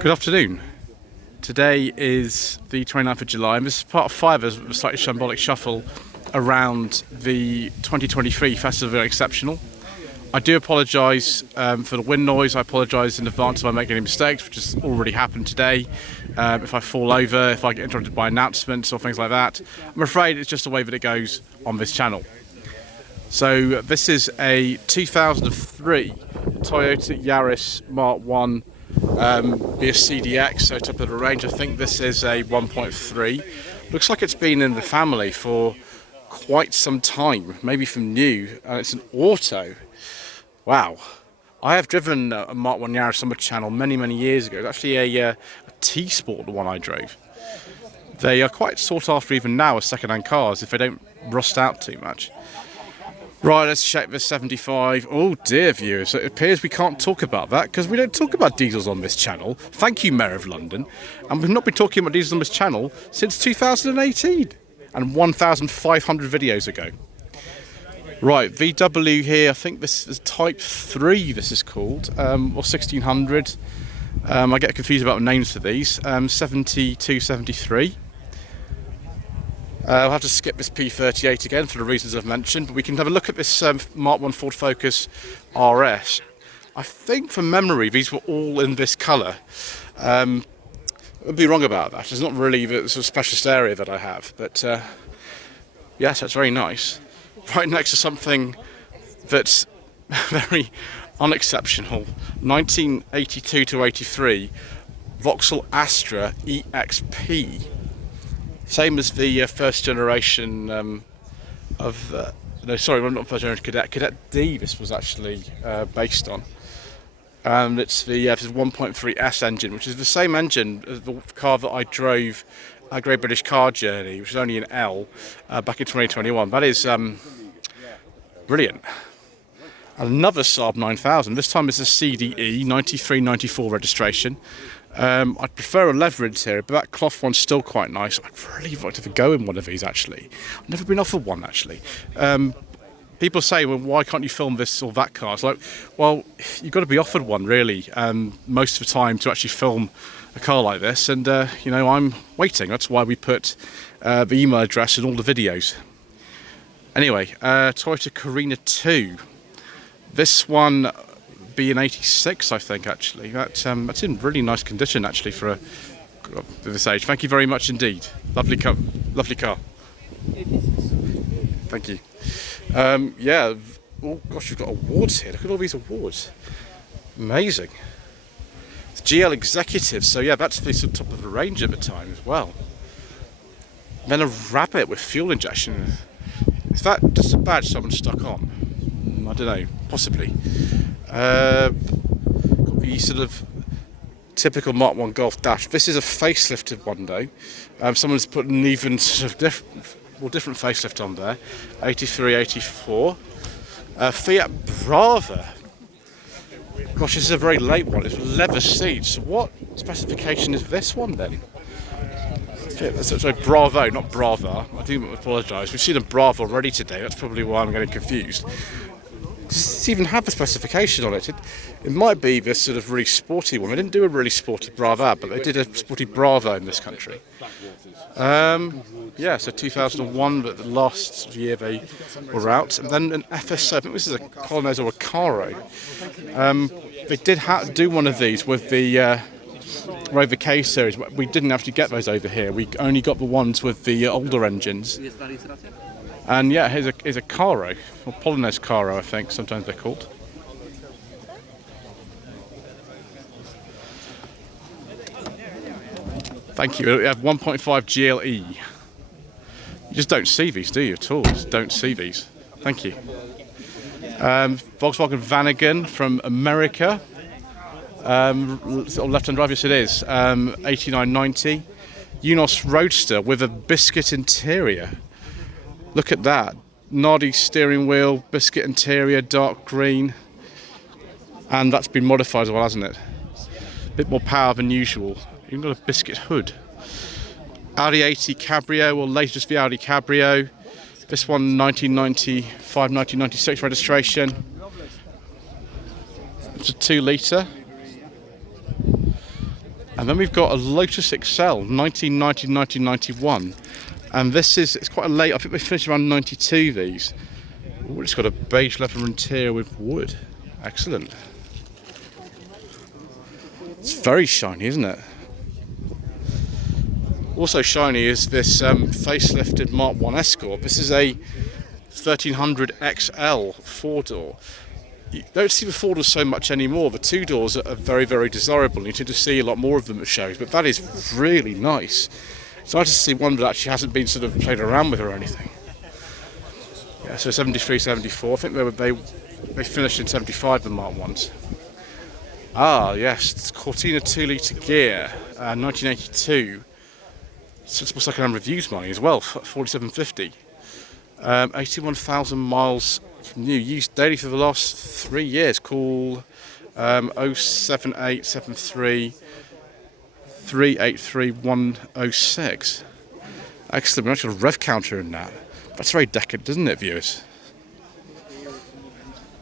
Good afternoon. Today is the 29th of July and this is part 5 of a Slightly Shambolic Shuffle around the 2023 FSO Unexceptional. I do apologise for the wind noise. I apologise in advance if I make any mistakes, which has already happened today. If I fall over, if I get interrupted by announcements or things like that. I'm afraid it's just the way that it goes on this channel. So this is a 2003 Toyota Yaris Mark I via CDX, so top of the range. I think this is a 1.3. Looks like it's been in the family for quite some time, maybe from new, and it's an auto. Wow. I have driven a Mark I Yaris on the channel many years ago. It's actually a T-Sport, the one I drove. They are quite sought after even now as second-hand cars if they don't rust out too much. Right, let's check the 75. Oh dear, viewers, it appears we can't talk about that because we don't talk about diesels on this channel. Thank you, Mayor of London. And we've not been talking about diesels on this channel since 2018 and 1,500 videos ago. Right, VW here, I think this is Type 3, this is called, or 1600. I get confused about the names for these. 72, 73. I'll have to skip this P38 again for the reasons I've mentioned, but we can have a look at this Mark I Ford Focus RS. I think from memory these were all in this colour. I'd be wrong about that. It's not really the sort of specialist area that I have, but yes, that's very nice. Right next to something that's very unexceptional. 1982 to 83 Vauxhall Astra EXP. Same as the first generation of, no, sorry, not first generation Cadet D. This was actually based on, and it's the 1.3S engine, which is the same engine as the car that I drove at Great British Car Journey, which is only an L, back in 2021. That is brilliant. Another Saab 9000. This time it's a CDE 93-94 registration. I'd prefer a leather interior, but that cloth one's still quite nice. I'd really like to go in one of these, actually. I've never been offered one, actually. People say, well, why can't you film this or that car? It's like, well, you've got to be offered one, really, most of the time to actually film a car like this. And, you know, I'm waiting. That's why we put the email address in all the videos. Anyway, Toyota Carina 2. This one be an 86, I think, actually. That's in really nice condition, actually, for this age. Thank you very much indeed. Lovely car. Lovely car. Thank you. Yeah. Oh gosh, you've got awards here. Look at all these awards. Amazing. It's GL Executive, so yeah, that's the sort of top of the range at the time as well. Then a Rabbit with fuel injection. Is that just a badge someone stuck on? I don't know, possibly. Got the sort of typical Mark I Golf dash. This is a facelifted one though. Someone's put an even sort of different facelift on there. 83, 84. Fiat Brava. Gosh, this is a very late one. It's leather seats. What specification is this one then? Sorry, Bravo, not Brava. I do apologise. We've seen a Brava already today. That's probably why I'm getting confused. Does it even have a specification on it? It might be this sort of really sporty one. They didn't do a really sporty Brava, but they did a sporty Bravo in this country. Yeah, so 2001, but the last year they were out. And then an FSO, I think this is a Colonnese or a Caro. They did do one of these with the Rover K series. We didn't actually get those over here. We only got the ones with the older engines. And yeah, here's a Caro, or Polonaise Caro, I think sometimes they're called. Thank you. We have 1.5 GLE. You just don't see these, do you, at all? Just don't see these. Thank you. Volkswagen Vanagon from America. Left-hand drive, yes it is. 8990. Unos Roadster with a biscuit interior. Look at that. Nardi steering wheel, biscuit interior, dark green. And that's been modified as well, hasn't it? A bit more power than usual. Even got a biscuit hood. Audi 80 Cabrio, or later just the Audi Cabrio. This one 1995, 1996 registration. It's a 2 litre. And then we've got a Lotus Excel, 1990-1991. And this is, it's quite a late, I think they finished around 92, these. Ooh, it's got a beige leather interior with wood. Excellent. It's very shiny, isn't it? Also shiny is this facelifted Mark I Escort. This is a 1300 XL 4-door. You don't see the 4-doors so much anymore. The 2-doors are very, very desirable. You tend to see a lot more of them at shows, but that is really nice. It's nice to see one that actually hasn't been sort of played around with or anything. Yeah, so 73, 74. I think they finished in 75, the Mark I's. Ah, yes, it's Cortina 2-litre gear, 1982. Sensible second-hand reviews money as well, 47.50. 81,000 miles from new, used daily for the last 3 years. Call 07873 383 106. Excellent, we've actually got a rev counter in that. That's very decadent, isn't it, viewers?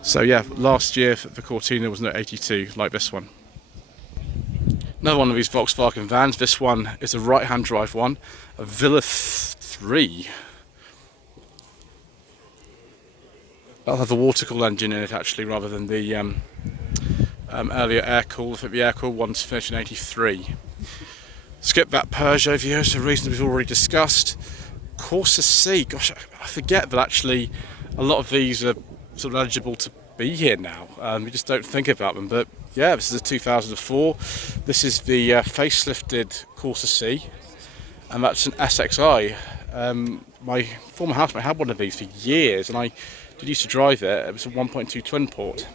So yeah, last year the Cortina was at 82, like this one. Another one of these Volkswagen vans. This one is a right-hand drive one, a Villa 3. That'll have the water-cooled engine in it actually, rather than the earlier air-cooled. I think the air-cooled one's finished in 83. Skip that Peugeot, viewers, for reasons we've already discussed. Corsa C, gosh, I forget that actually a lot of these are sort of eligible to be here now. We just don't think about them, but yeah, this is a 2004. This is the facelifted Corsa C, and that's an SXI. My former housemate had one of these for years, and I did used to drive it. It was a 1.2 twin port.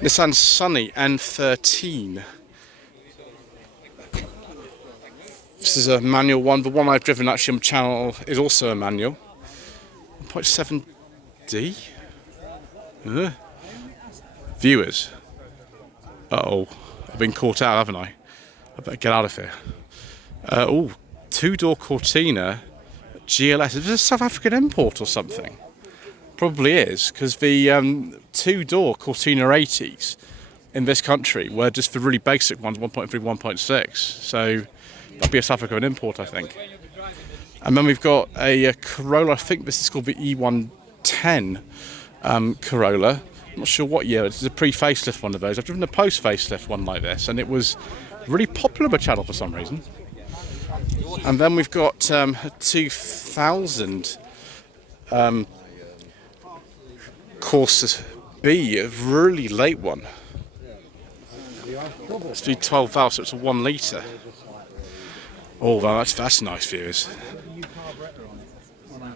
Nissan Sunny N13. This is a manual one. The one I've driven actually on the channel is also a manual. 1.7D. Viewers. Uh-oh, I've been caught out, haven't I? I better get out of here. Oh, 2-door Cortina GLS. Is this a South African import or something? Probably is, because the 2-door Cortina 80s in this country were just the really basic ones, 1.3, 1.6. So that'd be a South African import, I think. And then we've got a Corolla. I think this is called the E110 Corolla. I'm not sure what year. It's a pre-facelift one of those. I've driven a post-facelift one like this, and it was really popular on the channel for some reason. And then we've got a 2000 Corsa B, a really late one. It's the 12 valve, so it's a 1 litre. Oh, well, that's nice, viewers.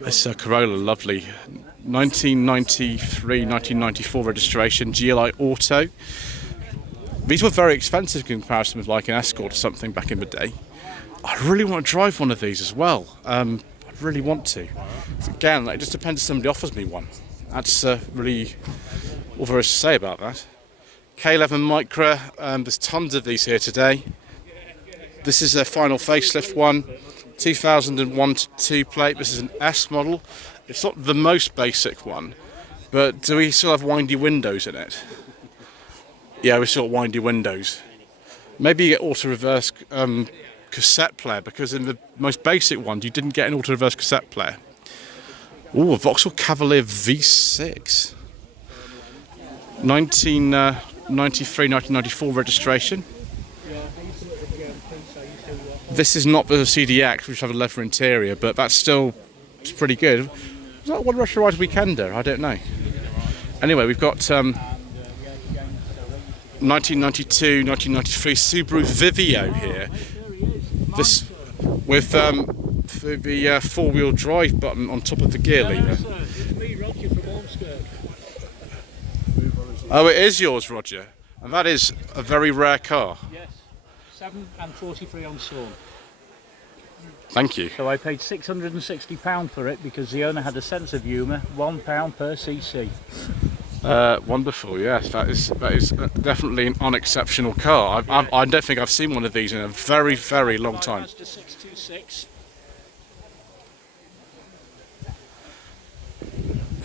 It's a Corolla, lovely. 1993, 1994 registration, GLI Auto. These were very expensive in comparison with like an Escort or something back in the day. I really want to drive one of these as well. I really want to. So again, it just depends if somebody offers me one. That's really all there is to say about that. K11 Micra, there's tons of these here today. This is a final facelift one, 2001 to 2 plate. This is an S model. It's not the most basic one, but do we still have windy windows in it? Yeah, we still got windy windows. Maybe you get auto-reverse cassette player, because in the most basic ones you didn't get an auto-reverse cassette player. Ooh, a Vauxhall Cavalier V6. 1993, 1994 registration. This is not the CDX, which have a leather interior, but that's still pretty good. Is that one Russia Rise Weekender? I don't know. Anyway, we've got 1992, 1993 Subaru Vivio here. This with the four-wheel drive button on top of the gear lever. Oh, it is yours, Roger, and that is a very rare car. Yes, 7 and 43 on Sawn. Thank you. So I paid £660 for it because the owner had a sense of humour, £1 per cc. Wonderful, yes, that is definitely an unexceptional car. I don't think I've seen one of these in a very, very long time. Mazda 626.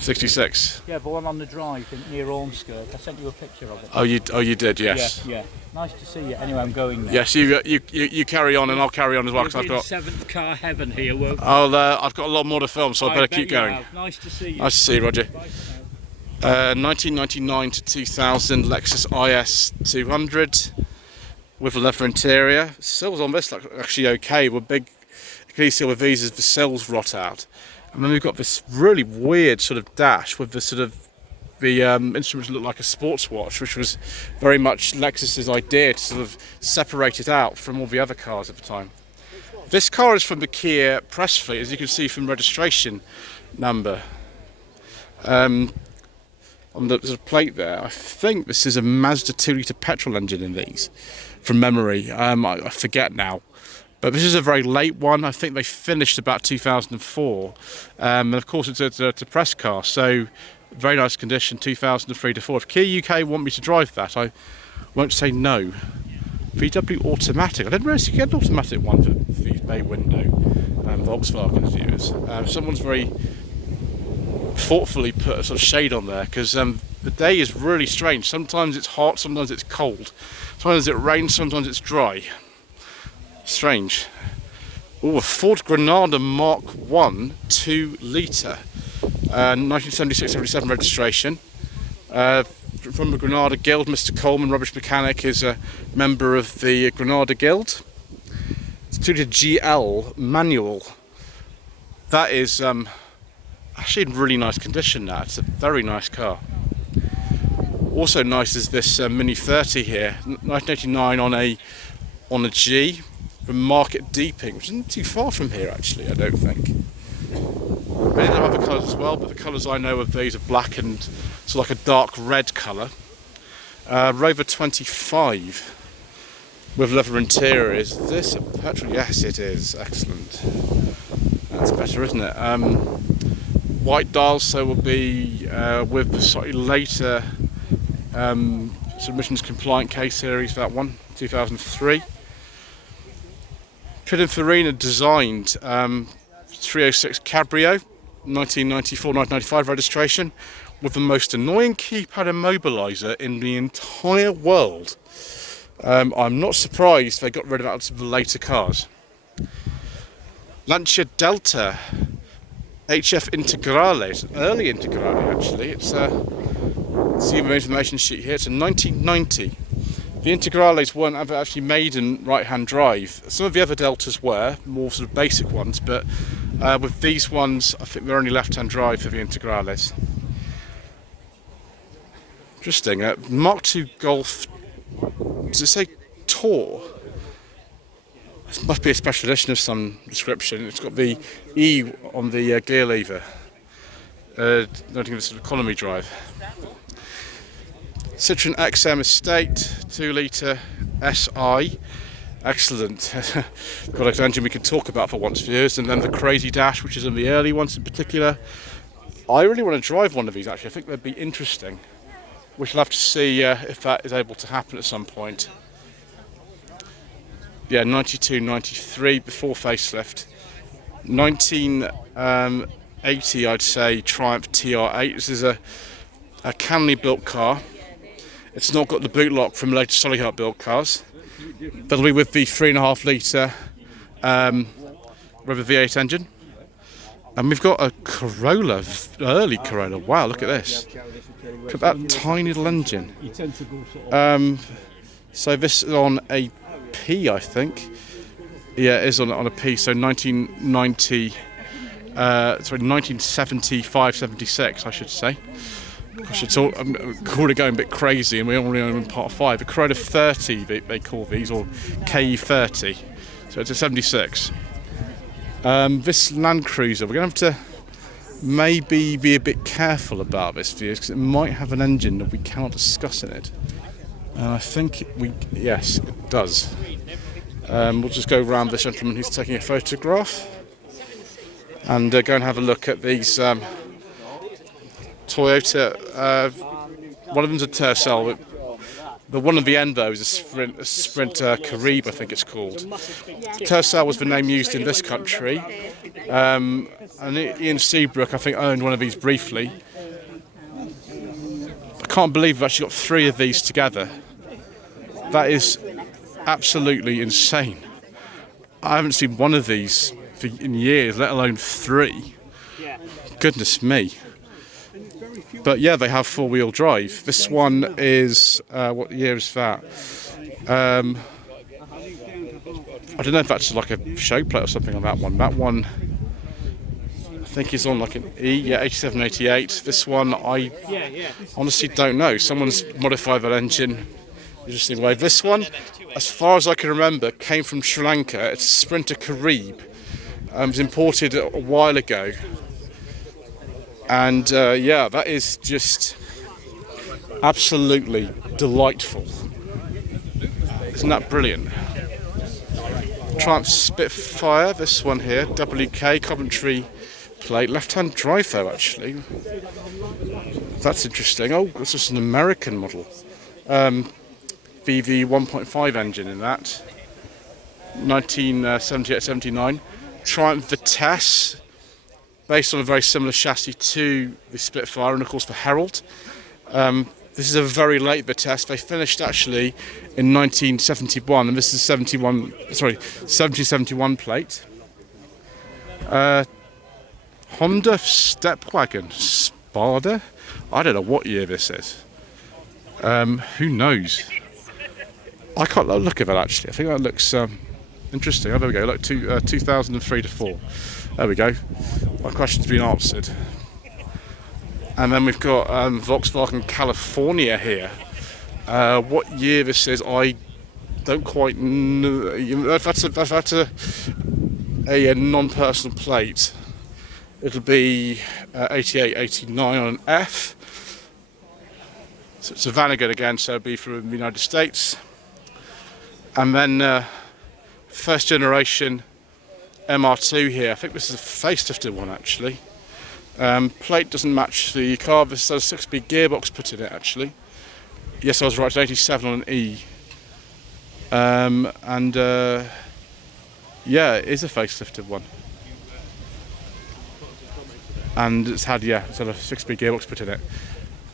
66. Yeah, the one on the drive near Ormskirk. I sent you a picture of it. Oh, you did, yes. Yeah. Nice to see you. Anyway, I'm going now. Yes, you carry on, and I'll carry on as well, because I've got... seventh car heaven here, won't you? I've got a lot more to film, so I better keep going. Nice to see you. Nice to see you, Roger. 1999 to 2000 Lexus IS 200 with a leather interior. Sills on this look actually okay. With big, you can see with these as the sills rot out, and then we've got this really weird sort of dash with the sort of instruments look like a sports watch, which was very much Lexus's idea to sort of separate it out from all the other cars at the time. This car is from the Kia press fleet, as you can see from registration number. On the sort of plate there, I think this is a Mazda 2-litre petrol engine in these, from memory. I forget now. But this is a very late one. I think they finished about 2004. And of course, it's a press car, so very nice condition, 2003 to 4. If Kia UK want me to drive that, I won't say no. VW automatic. I didn't realise you get an automatic one for the bay window. Volkswagen's use. Someone's very thoughtfully put a sort of shade on there, because the day is really strange. Sometimes it's hot, sometimes it's cold, sometimes it rains, sometimes it's dry. Strange. Oh, a Ford Granada Mark I 2-litre, 1976-77 registration. From the Granada Guild. Mr. Coleman, rubbish mechanic, is a member of the Granada Guild. It's a 2-litre GL manual. That is actually in really nice condition now. It's a very nice car. Also nice is this Mini 30 here, 1989 on a G from Market Deeping, which isn't too far from here actually, I don't think. They did have other colours as well, but the colours I know of these are black and sort of like a dark red colour. Rover 25 with leather interior. Is this a petrol? Yes, it is. Excellent. That's better, isn't it? White dials, so will be with the slightly later submissions compliant case series, that one, 2003. Pininfarina designed 306 Cabrio, 1994-1995 registration, with the most annoying keypad immobiliser in the entire world. I'm not surprised they got rid of that of the later cars. Lancia Delta HF Integrale, it's an early Integrale actually. It's see the information sheet here. It's a 1990. The Integrales weren't ever actually made in right-hand drive. Some of the other Deltas were more sort of basic ones, but with these ones, I think they're only left-hand drive for the Integrales. Interesting. Mark II Golf. Does it say Tour? It must be a special edition of some description. It's got the E on the gear lever, noting the sort of economy drive. Citroen XM Estate 2-litre SI, excellent. Got an engine we can talk about for once, viewers. And then the Crazy Dash, which is in the early ones in particular. I really want to drive one of these actually. I think they'd be interesting. We shall have to see if that is able to happen at some point. Yeah, 92, 93 before facelift. 1980, I'd say Triumph TR8. This is a Canley built car. It's not got the boot lock from later Solihull built cars. That'll be with the 3.5 litre Rover V8 engine. And we've got a Corolla, early Corolla. Wow, look at this. Look at that tiny little engine. So this is on a P, I think. Yeah, it is on a P. So 1975-76, I should say. Gosh, it's all already going a bit crazy, and we're only in part 5. A Corolla 30, they call these, or KE30. So it's a 76. This Land Cruiser, we're going to have to maybe be a bit careful about this, viewers, because it might have an engine that we cannot discuss in it. And I think yes, it does. We'll just go around this gentleman who's taking a photograph and go and have a look at these Toyota. One of them's a Tercel, the one at the end though is a Sprinter Carib, I think it's called. Tercel was the name used in this country, and Ian Seabrook, I think, owned one of these briefly. can't believe we've actually got 3 of these together. That is absolutely insane. I haven't seen one of these in years, let alone 3. Goodness me. But yeah, they have 4-wheel drive. This one is, what year is that? I don't know if that's like a show plate or something on that one. That one, I think is on like an E, yeah, 87, 88. This one, I honestly don't know. Someone's modified that engine. Interesting way. This one, as far as I can remember, came from Sri Lanka. It's a Sprinter Carib. It was imported a while ago. And yeah, that is just absolutely delightful. Isn't that brilliant? Triumph Spitfire, this one here, WK Coventry plate, left-hand drive though actually. That's interesting. Oh, this is an American model. VV 1.5 engine in that. 1978-79. Triumph Vitesse, based on a very similar chassis to the Spitfire, and of course the Herald. This is a very late Vitesse. They finished actually in 1971, and this is 1771 plate. Honda Stepwagon Spada. I don't know what year this is. Who knows? I can't look at that actually. I think that looks interesting. Oh, there we go. Look, 2003 to 4. There we go. My question's been answered. And then we've got Volkswagen California here. What year this is, I don't quite know. If that's a non-personal plate, it'll be 88, 89 on an F. So it's a Vanagon again, so it'll be from the United States. And then first generation MR2 here. I think this is a facelifted one actually. Plate doesn't match the car. This has a 6-speed gearbox put in it actually. Yes, I was right, it's 87 on an E. Yeah, it is a facelifted one. And it's had a 6-speed gearbox put in it.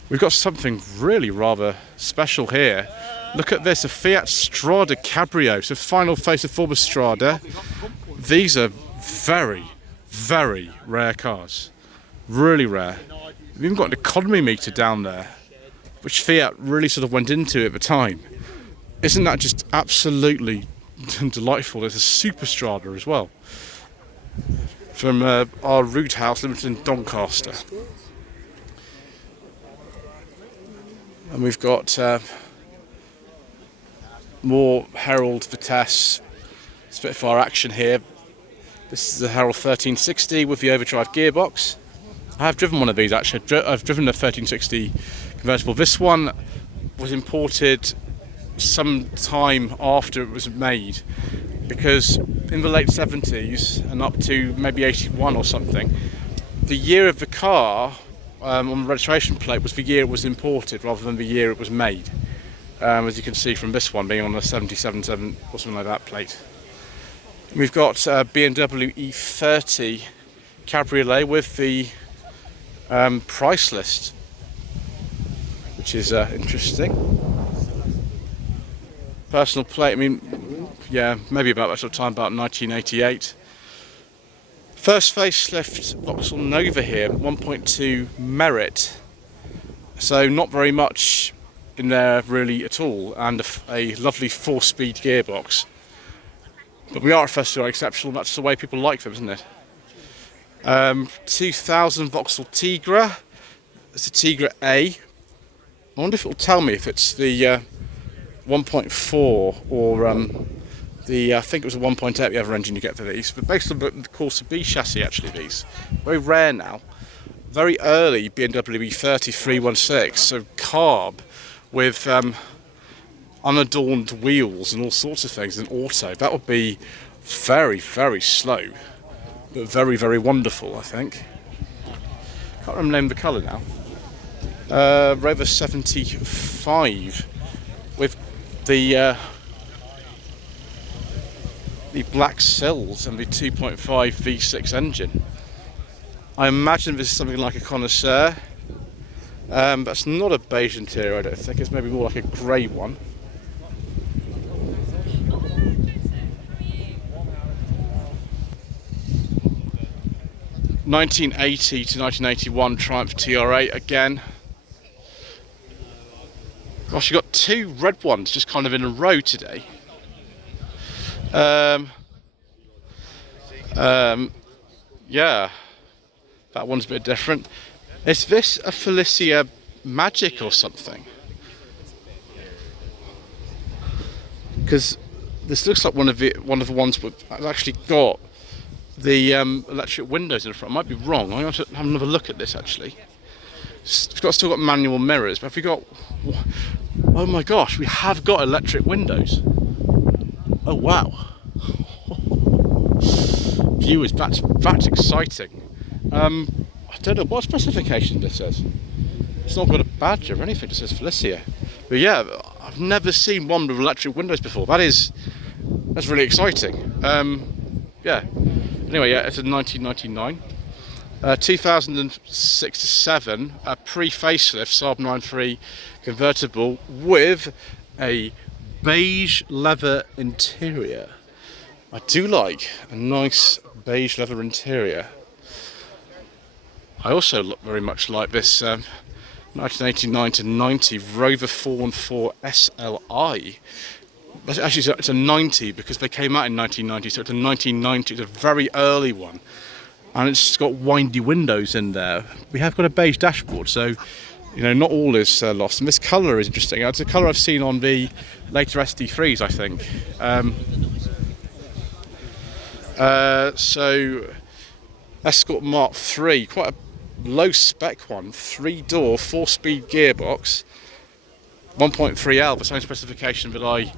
We've got something really rather special here. Look at this, a Fiat Strada Cabrio. So final face of former Strada. These are very, very rare cars. Really rare. We've even got an economy meter down there, which Fiat really sort of went into at the time. Isn't that just absolutely delightful? There's a Super Strada as well. From our Root House Limited in Doncaster. And we've got more Herald Vitesse Spitfire action here. This is the Herald 1360 with the overdrive gearbox. I have driven one of these actually. I've driven the 1360 convertible. This one was imported some time after it was made, because in the late 70s and up to maybe 81 or something, the year of the car on the registration plate was the year it was imported rather than the year it was made. As you can see from this one being on a 77 or something like that plate. We've got BMW E30 Cabriolet with the price list, which is interesting. Personal plate, I mean, yeah, maybe about that sort of time, about 1988. First facelift Vauxhall Nova here, 1.2 Merit. So not very much in there really at all, and a lovely 4-speed gearbox. But we are at FSO Unexceptional, that's the way people like them, isn't it? 2000 Vauxhall Tigra. It's a Tigra A. I wonder if it will tell me if it's the 1.4 or the I think it was a 1.8 the other engine you get for these. But based on the Corsa B chassis actually, these very rare now. Very early BMW E30 316, so carb with unadorned wheels and all sorts of things in auto. That would be very, very slow, but very, very wonderful, I think. Can't remember the name of the colour now. Rover 75 with the black sills and the 2.5 V6 engine. I imagine this is something like a connoisseur. That's not a beige interior, I don't think. It's maybe more like a grey one. (1980 to 1981) Triumph TR8 again. Gosh, you got two red ones just kind of in a row today. Yeah, that one's a bit different. Is this a Felicia Magic or something? Because this looks like one of the ones that's actually got the electric windows in the front. I might be wrong. I'm going to have another look at this actually. It's still got manual mirrors, but have we got? Oh my gosh, we have got electric windows. Oh wow. Viewers, that's exciting. I don't know what specification this says. It's not got a badge or anything. It says Felicia. But yeah, I've never seen one with electric windows before. That's really exciting. Yeah. Anyway, yeah, it's a 1999. 2006 to 7, a pre-facelift Saab 93 convertible with a beige leather interior. I do like a nice beige leather interior. I also very much like this 1989 to 90 Rover 414 SLI. But actually, it's a 90 because they came out in 1990, so it's a 1990. It's a very early one, and it's got windy windows in there. We have got a beige dashboard, so you know not all is lost. And this colour is interesting. It's a colour I've seen on the later SD3s, I think. So Escort Mark III, quite a low spec one, 3-door, 4-speed gearbox, 1.3L, the same specification that I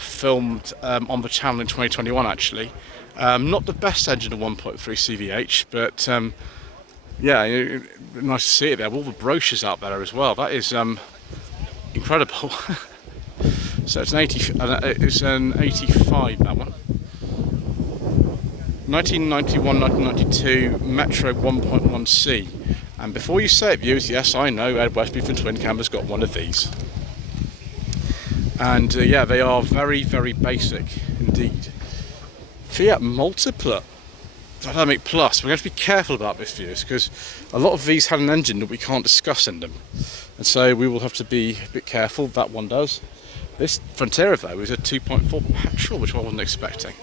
filmed on the channel in 2021 actually. Not the best engine of 1.3 CVH, but yeah, nice to see it there. All the brochures out there as well. That is incredible. So it's an 85, that one. 1991, 1992 Metro 1.1C. And before you say it, viewers, yes, I know Ed Westby from Twin Camber's got one of these. And yeah, they are very, very basic indeed. Fiat Multipla Dynamic Plus. We're going to be careful about this, viewers, because a lot of these had an engine that we can't discuss in them. And so we will have to be a bit careful. That one does. This Frontera, though, is a 2.4 petrol, which I wasn't expecting.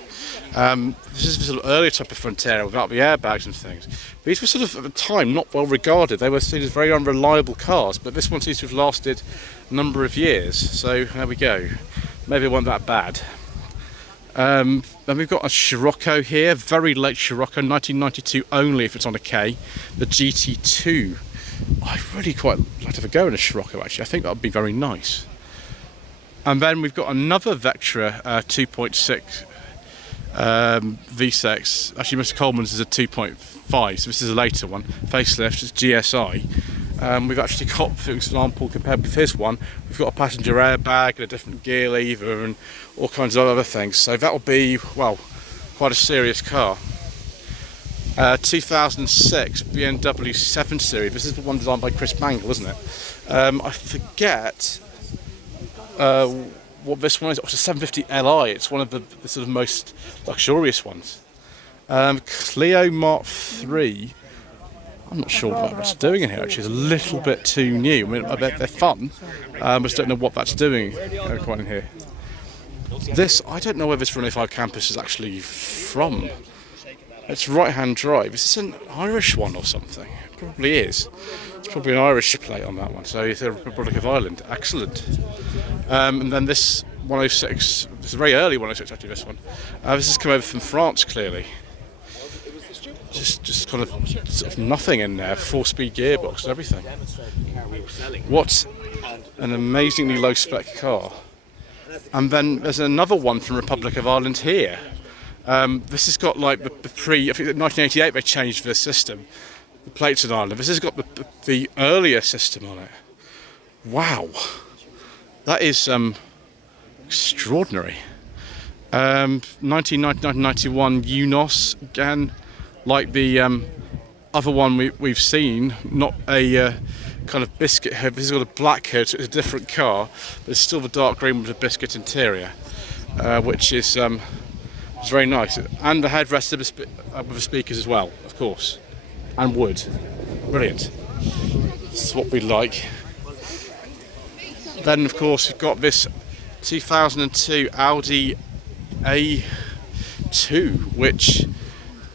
This is a sort of earlier type of Frontera without the airbags and things. These were sort of, at the time, not well regarded. They were seen as very unreliable cars, but this one seems to have lasted a number of years. So there we go. Maybe it wasn't that bad. Then we've got a Scirocco here, very late Scirocco, 1992 only if it's on a K. The GT2. I'd really quite like to have a go in a Scirocco actually. I think that would be very nice. And then we've got another Vectra 2.6 V6. Actually, Mr. Coleman's is a 2.5, so this is a later one. Facelift, it's GSI. We've actually got, for example, compared with his one, we've got a passenger airbag and a different gear lever and all kinds of other things. So that'll be, well, quite a serious car. 2006 BMW 7 Series. This is the one designed by Chris Bangle, isn't it? I forget what this one is. It's a 750 Li. It's one of the sort of most luxurious ones. Clio Mark III. I'm not sure what that's doing in here actually. It's a little bit too new. I mean, I bet they're fun. I just don't know what that's doing quite in here. This, I don't know where this 105 Campus is actually from. It's right-hand drive. Is this an Irish one or something? It probably is. It's probably an Irish plate on that one. So it's the Republic of Ireland. Excellent. And then this 106, it's a very early 106 actually, this one. This has come over from France clearly. Just kind of sort of nothing in there, 4-speed gearbox and everything. What an amazingly low spec car. And then there's another one from Republic of Ireland here. This has got like the I think in 1988 they changed the system, the plates in Ireland. This has got the earlier system on it. Wow, that is extraordinary. 1990-1991 UNOS, again, like the other one we've seen, not a kind of biscuit hood. This has got a black hood, so it's a different car, but it's still the dark green with a biscuit interior, which is very nice. And the headrest with the speakers as well, of course, and wood. Brilliant. This is what we like. Then, of course, we've got this 2002 Audi A2, which,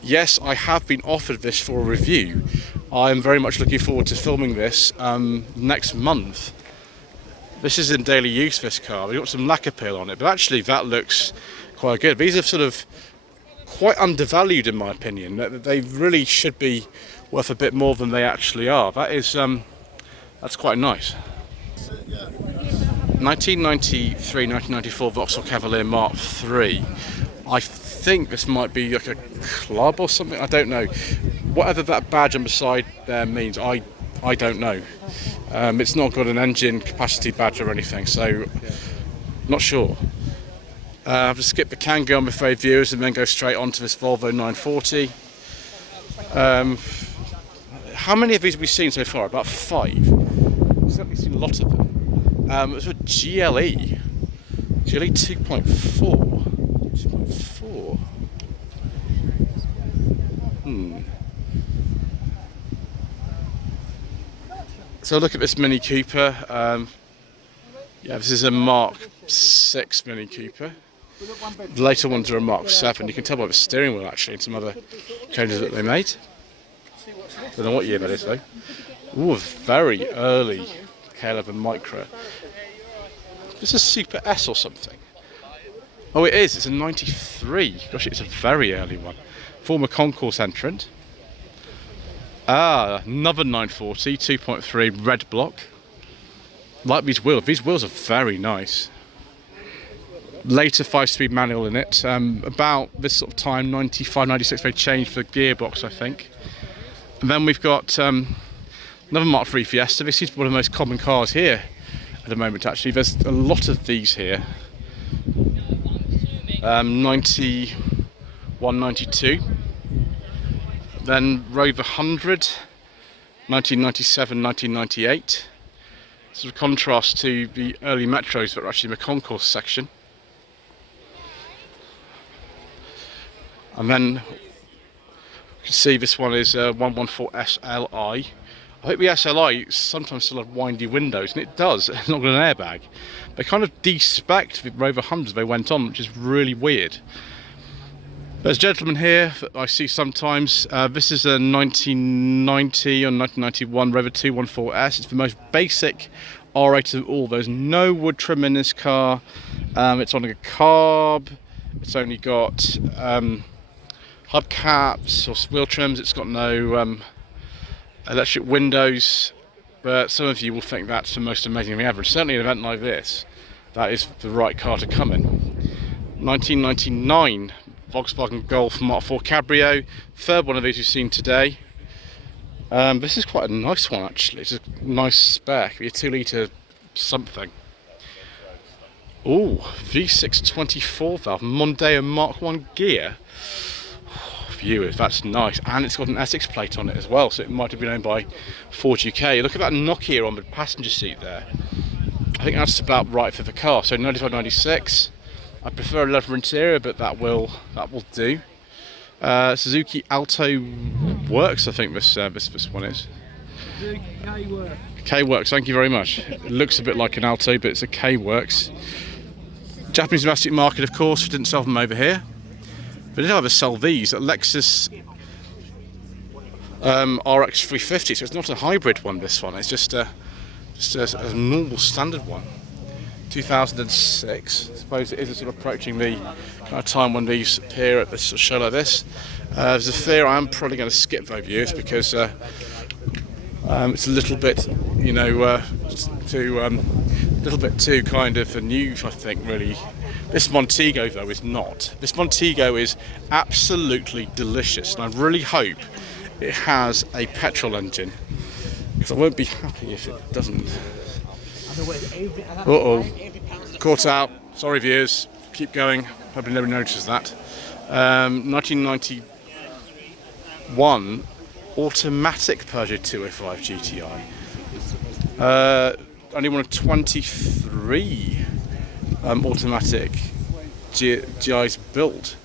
yes, I have been offered this for a review. I am very much looking forward to filming this next month. This is in daily use, this car. We've got some lacquer peel on it, but actually that looks quite good. These are sort of quite undervalued in my opinion. They really should be worth a bit more than they actually are. That is, that's quite nice. 1993-1994 Vauxhall Cavalier Mark III. I think this might be like a club or something, I don't know. Whatever that badge on the side there means, I don't know. It's not got an engine capacity badge or anything, so not sure. I've just skipped the Kangoo, I'm afraid, viewers, and then go straight on to this Volvo 940. How many of these have we seen so far? About 5. We've certainly seen a lot of them. It's a GLE 2.4. 2.4. So look at this Mini Cooper. Yeah, this is a Mark 6 Mini Cooper. The later ones are a Mark 7. You can tell by the steering wheel actually and some other changes that they made. Don't know what year that is though. Ooh, a very early K11 Micra. This is Super S or something. Oh, it is. It's a 93. Gosh, it's a very early one. Former concourse entrant. Ah, another 940, 2.3 red block. Like these wheels. These wheels are very nice. Later 5-speed manual in it. About this sort of time, 95, 96, they changed the gearbox, I think. And then we've got another Mark III Fiesta. This is one of the most common cars here at the moment, actually. There's a lot of these here. 91, 92. Then Rover 100, 1997, 1998. Sort of contrast to the early Metros that are actually in the concourse section. And then you can see this one is 114 SLI. I think the SLI sometimes still have windy windows, and it does. It's not got an airbag. They kind of de-spec'd the Rover 100s they went on, which is really weird. There's a gentleman here that I see sometimes. This is a 1990 or 1991 Rover 214S. It's the most basic R8 of all. There's no wood trim in this car. It's on a carb. It's only got hubcaps or wheel trims. It's got no electric windows. But some of you will think that's the most amazing thing ever. Certainly an event like this, that is the right car to come in. 1999 Volkswagen Golf Mark IV Cabrio, third one of these we've seen today. This is quite a nice one actually, it's a nice spec, a 2-litre something. Ooh, V6 24 valve, Mondeo Mark I gear. Viewers, that's nice, and it's got an Essex plate on it as well, so it might have been owned by Ford UK. Look at that Nokia on the passenger seat there. I think that's about right for the car, so 95, 96. I prefer a leather interior, but that will do. Suzuki Alto Works, I think this one is. K-Works. K-Works, thank you very much. It looks a bit like an Alto, but it's a K-Works. Japanese domestic market, of course, we didn't sell them over here. But they did ever sell these at Lexus RX 350, so it's not a hybrid one, this one. It's just a normal standard one. 2006. I suppose it is sort of approaching the kind of time when these appear at this sort of show like this. There's a fear I am probably going to skip those views because it's a little bit, you know, little bit too kind of new, I think, really. This Montego though is not. This Montego is absolutely delicious, and I really hope it has a petrol engine, because I won't be happy if it doesn't. Uh-oh, caught out. Sorry viewers, keep going, probably never noticed that. 1991 automatic Peugeot 205 GTI. Only one of 23 automatic GIs built.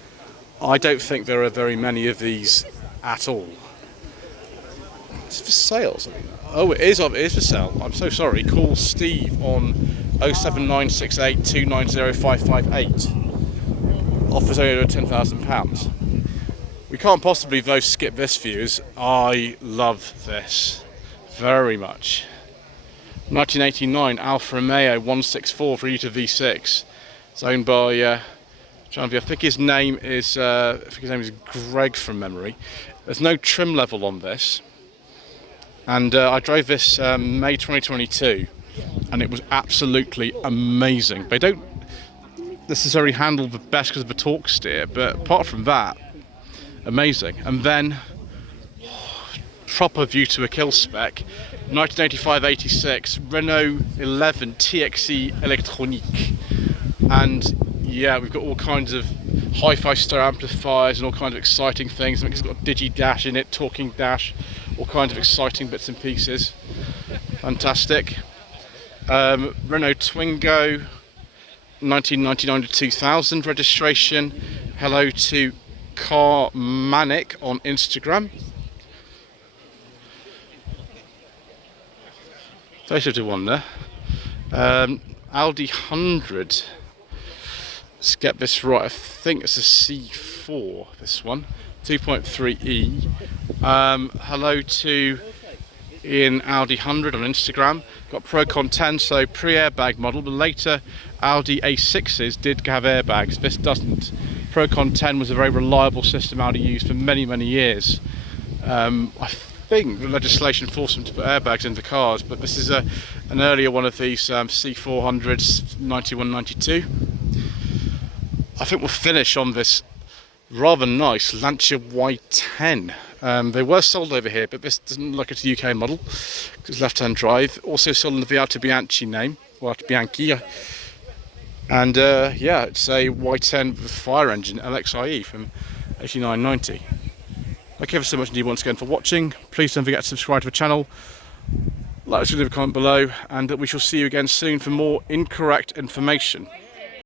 I don't think there are very many of these at all. It's for sale or something. Oh, it is for sale. I'm so sorry. Call Steve on 07968 290 558. Offers only over £10,000. We can't possibly though skip this view, as I love this very much. 1989 Alfa Romeo 164 for Eta V6. It's owned by I think his name is Greg from memory. There's no trim level on this, and I drove this May 2022, and it was absolutely amazing. They don't necessarily handle the best because of the torque steer, but apart from that, amazing. And then proper view to a kill spec. 1985-86 Renault 11 TXE Electronique, and yeah, we've got all kinds of hi-fi stereo amplifiers and all kinds of exciting things. I think it's got a digi dash in it, talking dash, all kinds of exciting bits and pieces. Fantastic. Renault Twingo 1999 to 2000 registration. Hello to Car Manic on Instagram. Face of the wonder. Audi 100. Let's get this right. I think it's a C4. This one, 2.3e. Hello to Ian Audi 100 on Instagram. Got Procon 10, so pre-airbag model. The later Audi A6s did have airbags. This doesn't. Procon 10 was a very reliable system Audi used for many years. I think the legislation forced them to put airbags in the cars, but this is an earlier one of these C400s, 91-92. I think we'll finish on this rather nice Lancia Y10. They were sold over here, but this doesn't look like it's a UK model because it's left-hand drive. Also sold in the Viato Bianchi name, Viato Bianchi. And yeah, it's a Y10 with a fire engine, LXIE from 89-90. Thank you ever so much indeed once again for watching. Please don't forget to subscribe to the channel, like us, leave a comment below, and we shall see you again soon for more incorrect information.